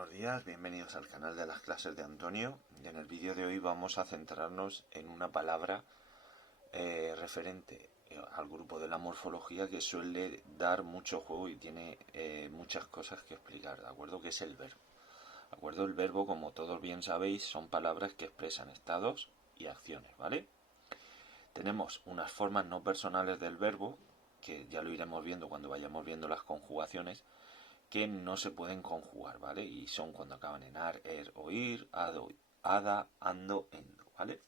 Buenos días, bienvenidos al canal de las clases de Antonio. Y en el vídeo de hoy vamos a centrarnos en una palabra referente al grupo de la morfología que suele dar mucho juego y tiene muchas cosas que explicar, ¿de acuerdo? Que es el verbo. ¿De acuerdo? El verbo, como todos bien sabéis, son palabras que expresan estados y acciones, ¿vale? Tenemos unas formas no personales del verbo, que ya lo iremos viendo cuando vayamos viendo las conjugaciones, que no se pueden conjugar, ¿vale? Y son cuando acaban en ar, er, oír, ado, ada, ando, endo, ¿vale?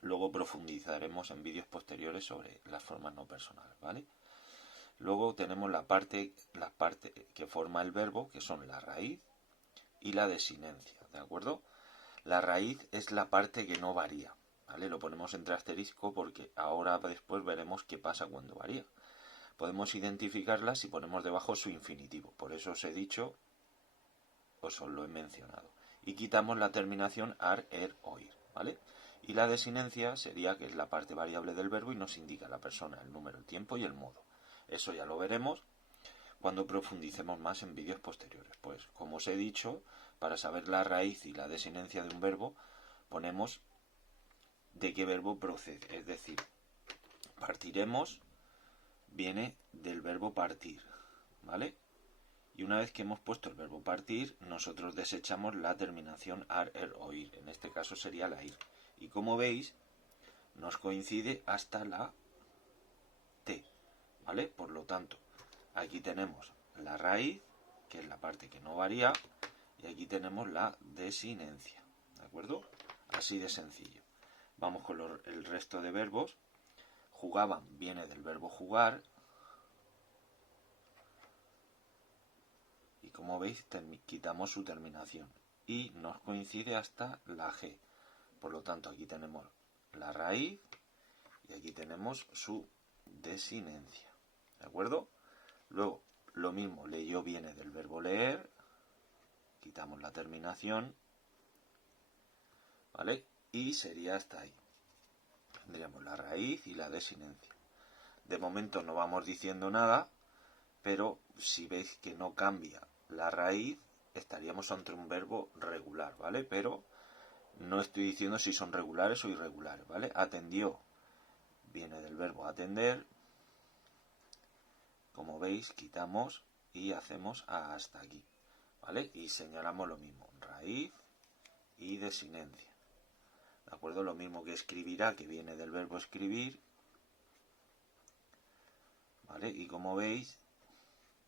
Luego profundizaremos en vídeos posteriores sobre las formas no personales, ¿vale? Luego tenemos la parte que forma el verbo, que son la raíz y la desinencia, ¿de acuerdo? La raíz es la parte que no varía, ¿vale? Lo ponemos entre asterisco porque ahora después veremos qué pasa cuando varía. Podemos identificarla si ponemos debajo su infinitivo. Por eso os he dicho, os lo he mencionado. Y quitamos la terminación ar, er, oír, ¿vale? Y la desinencia sería que es la parte variable del verbo y nos indica la persona, el número, el tiempo y el modo. Eso ya lo veremos cuando profundicemos más en vídeos posteriores. Pues, como os he dicho, para saber la raíz y la desinencia de un verbo, ponemos de qué verbo procede. Es decir, partiremos viene del verbo partir, ¿vale? Y una vez que hemos puesto el verbo partir, nosotros desechamos la terminación ar, er, oír. En este caso sería la ir. Y como veis, nos coincide hasta la t, ¿vale? Por lo tanto, aquí tenemos la raíz, que es la parte que no varía, y aquí tenemos la desinencia, ¿de acuerdo? Así de sencillo. Vamos con el resto de verbos. Jugaban viene del verbo jugar. Y como veis, quitamos su terminación. Y nos coincide hasta la G. Por lo tanto, aquí tenemos la raíz y aquí tenemos su desinencia. ¿De acuerdo? Luego, lo mismo, leyó viene del verbo leer. Quitamos la terminación. ¿Vale? Y sería hasta ahí. Tendríamos la raíz y la desinencia. De momento no vamos diciendo nada, pero si veis que no cambia la raíz, estaríamos ante un verbo regular, ¿vale? Pero no estoy diciendo si son regulares o irregulares, ¿vale? Atendió viene del verbo atender. Como veis, quitamos y hacemos hasta aquí, ¿vale? Y señalamos lo mismo, raíz y desinencia. ¿De acuerdo? Lo mismo que escribirá, que viene del verbo escribir, ¿vale? Y como veis,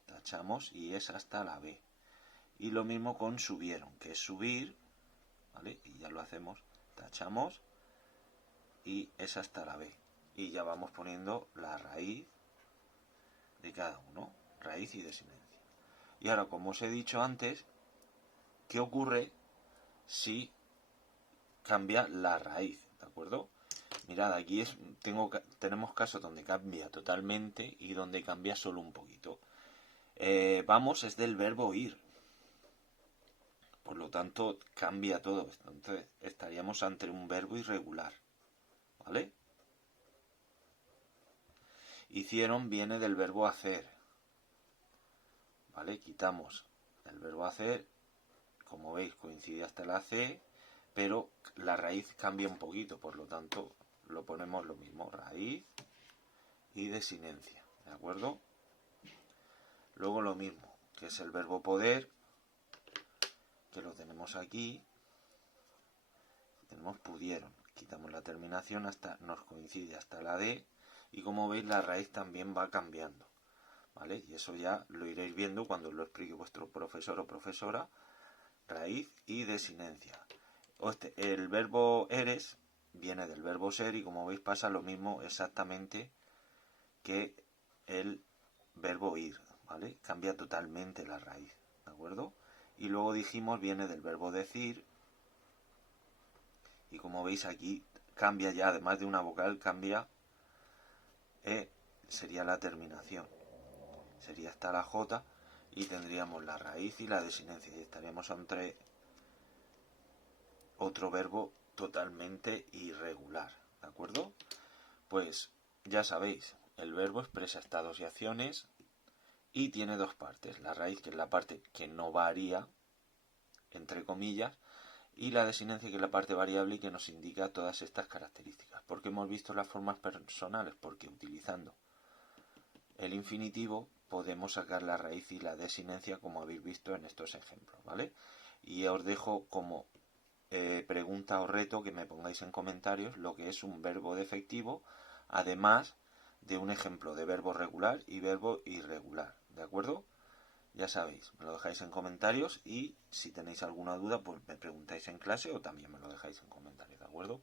tachamos y es hasta la B. Y lo mismo con subieron, que es subir, ¿vale? Y ya lo hacemos, tachamos y es hasta la B. Y ya vamos poniendo la raíz de cada uno, raíz y desinencia. Y ahora, como os he dicho antes, ¿qué ocurre si cambia la raíz? ¿De acuerdo? Mirad, aquí tenemos casos donde cambia totalmente y donde cambia solo un poquito. Vamos es del verbo ir. Por lo tanto, cambia todo esto. Entonces, estaríamos ante un verbo irregular. ¿Vale? Hicieron viene del verbo hacer. ¿Vale? Quitamos el verbo hacer. Como veis, coincide hasta la C, pero la raíz cambia un poquito. Por lo tanto, lo ponemos lo mismo. Raíz y desinencia. ¿De acuerdo? Luego lo mismo, que es el verbo poder, que lo tenemos aquí. Tenemos pudieron. Quitamos la terminación, nos coincide hasta la D. Y como veis, la raíz también va cambiando, ¿vale? Y eso ya lo iréis viendo cuando lo explique vuestro profesor o profesora. Raíz y desinencia. El verbo eres viene del verbo ser y como veis pasa lo mismo exactamente que el verbo ir, ¿vale? Cambia totalmente la raíz, ¿de acuerdo? Y luego dijimos viene del verbo decir y como veis aquí cambia ya, además de una vocal, cambia sería la terminación. Sería hasta la J y tendríamos la raíz y la desinencia y estaríamos entre otro verbo totalmente irregular, ¿de acuerdo? Pues ya sabéis, el verbo expresa estados y acciones y tiene dos partes. La raíz, que es la parte que no varía, entre comillas, y la desinencia, que es la parte variable y que nos indica todas estas características. ¿Por qué hemos visto las formas personales? Porque utilizando el infinitivo podemos sacar la raíz y la desinencia, como habéis visto en estos ejemplos, ¿vale? Y os dejo como pregunta o reto que me pongáis en comentarios lo que es un verbo defectivo, además de un ejemplo de verbo regular y verbo irregular, ¿de acuerdo? Ya sabéis, me lo dejáis en comentarios y si tenéis alguna duda, pues me preguntáis en clase o también me lo dejáis en comentarios, ¿de acuerdo?